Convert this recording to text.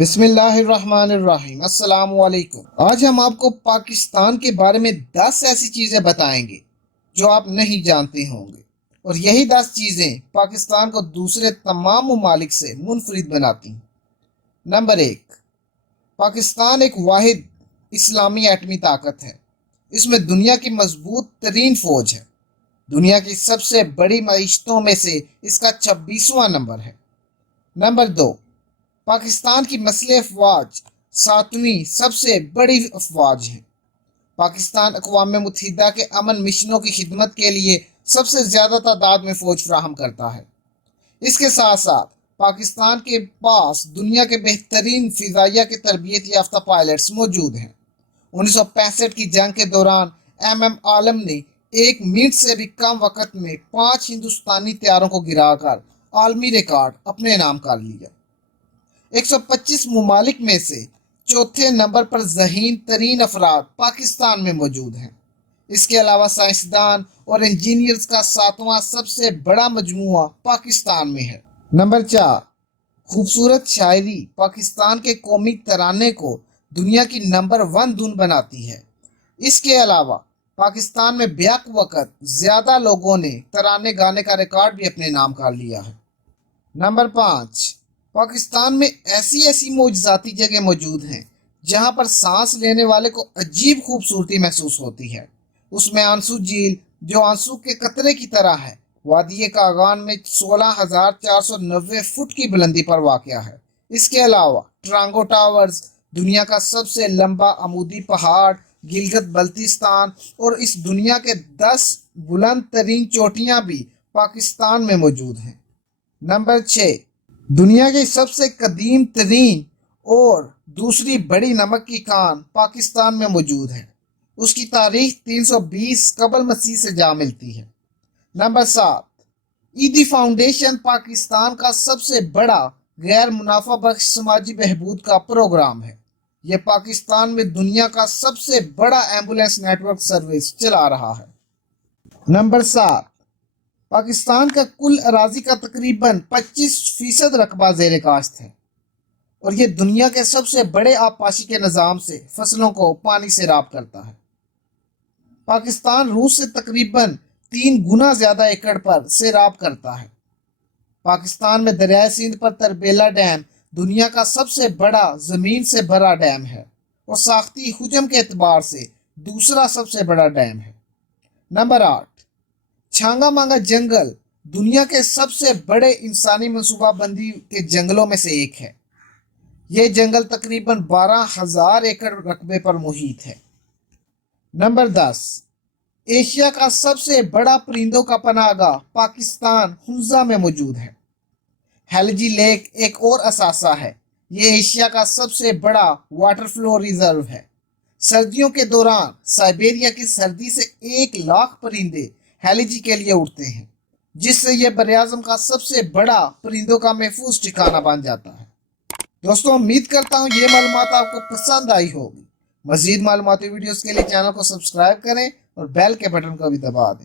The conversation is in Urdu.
بسم اللہ الرحمن الرحیم۔ السلام علیکم۔ آج ہم آپ کو پاکستان کے بارے میں 10 ایسی چیزیں بتائیں گے جو آپ نہیں جانتے ہوں گے، اور یہی 10 چیزیں پاکستان کو دوسرے تمام ممالک سے منفرد بناتی ہیں۔ نمبر 1، پاکستان ایک واحد اسلامی ایٹمی طاقت ہے۔ اس میں دنیا کی مضبوط ترین فوج ہے۔ دنیا کی سب سے بڑی معیشتوں میں سے اس کا 26واں نمبر ہے۔ نمبر 2، پاکستان کی مسلح افواج 7ویں سب سے بڑی افواج ہیں۔ پاکستان اقوام متحدہ کے امن مشنوں کی خدمت کے لیے سب سے زیادہ تعداد میں فوج فراہم کرتا ہے۔ اس کے ساتھ ساتھ پاکستان کے پاس دنیا کے بہترین فضائیہ کے تربیت یافتہ پائلٹس موجود ہیں۔ 1965 کی جنگ کے دوران ایم عالم نے 1 منٹ سے بھی کم وقت میں 5 ہندوستانی طیاروں کو گرا کر عالمی ریکارڈ اپنے نام کر لیا۔ 125 ممالک میں سے چوتھے نمبر پر ذہین ترین افراد پاکستان میں موجود ہیں۔ اس کے علاوہ سائنسدان اور انجینئرز کا 7واں سب سے بڑا مجموعہ پاکستان میں ہے۔ نمبر 4، خوبصورت شاعری پاکستان کے قومی ترانے کو دنیا کی نمبر 1 دھن بناتی ہے۔ اس کے علاوہ پاکستان میں بیک وقت زیادہ لوگوں نے ترانے گانے کا ریکارڈ بھی اپنے نام کر لیا ہے۔ نمبر 5، پاکستان میں ایسی معجزاتی جگہ موجود ہیں جہاں پر سانس لینے والے کو عجیب خوبصورتی محسوس ہوتی ہے۔ اس میں آنسو جھیل جو آنسو کے قطرے کی طرح ہے، وادی کاغان میں 16,490 فٹ کی بلندی پر واقع ہے۔ اس کے علاوہ ٹرانگو ٹاورز، دنیا کا سب سے لمبا عمودی پہاڑ گلگت بلتستان، اور اس دنیا کے 10 بلند ترین چوٹیاں بھی پاکستان میں موجود ہیں۔ نمبر 6، دنیا کی سب سے قدیم ترین اور دوسری بڑی نمک کی کان پاکستان میں موجود ہے۔ اس کی تاریخ 320 قبل مسیح سے جا ملتی ہے۔ نمبر 7، ایدی فاؤنڈیشن پاکستان کا سب سے بڑا غیر منافع بخش سماجی بہبود کا پروگرام ہے۔ یہ پاکستان میں دنیا کا سب سے بڑا ایمبولینس نیٹ ورک سروس چلا رہا ہے۔ نمبر 7، پاکستان کا کل اراضی کا تقریباً 25% رقبہ زیر کاشت ہے، اور یہ دنیا کے سب سے بڑے آبپاشی کے نظام سے فصلوں کو پانی سیراب کرتا ہے۔ پاکستان روس سے تقریباً 3 گنا زیادہ ایکڑ پر سیراب کرتا ہے۔ پاکستان میں دریائے سندھ پر تربیلا ڈیم دنیا کا سب سے بڑا زمین سے بھرا ڈیم ہے، اور ساختی حجم کے اعتبار سے دوسرا سب سے بڑا ڈیم ہے۔ نمبر 8، چھانگا مانگا جنگل دنیا کے سب سے بڑے انسانی منصوبہ بندی کے جنگلوں میں سے ایک ہے۔ یہ جنگل تقریباً 12,000 ایکڑ رقبے پر محیط ہے۔ نمبر 10، ایشیا کا سب سے بڑا پرندوں کا پناہ گاہ پاکستان ہنزا میں موجود ہے۔ ہیلجی لیک ایک اور اثاثہ ہے۔ یہ ایشیا کا سب سے بڑا واٹر فلو ریزرو ہے۔ سردیوں کے دوران سائبیریا کی سردی سے 1,00,000 پرندے ہیلجی کے لیے اڑتے ہیں، جس سے یہ براعظم کا سب سے بڑا پرندوں کا محفوظ ٹھکانہ بن جاتا ہے۔ دوستوں، امید کرتا ہوں یہ معلومات آپ کو پسند آئی ہوگی۔ مزید معلوماتی ویڈیوز کے لیے چینل کو سبسکرائب کریں اور بیل کے بٹن کو بھی دبا دیں۔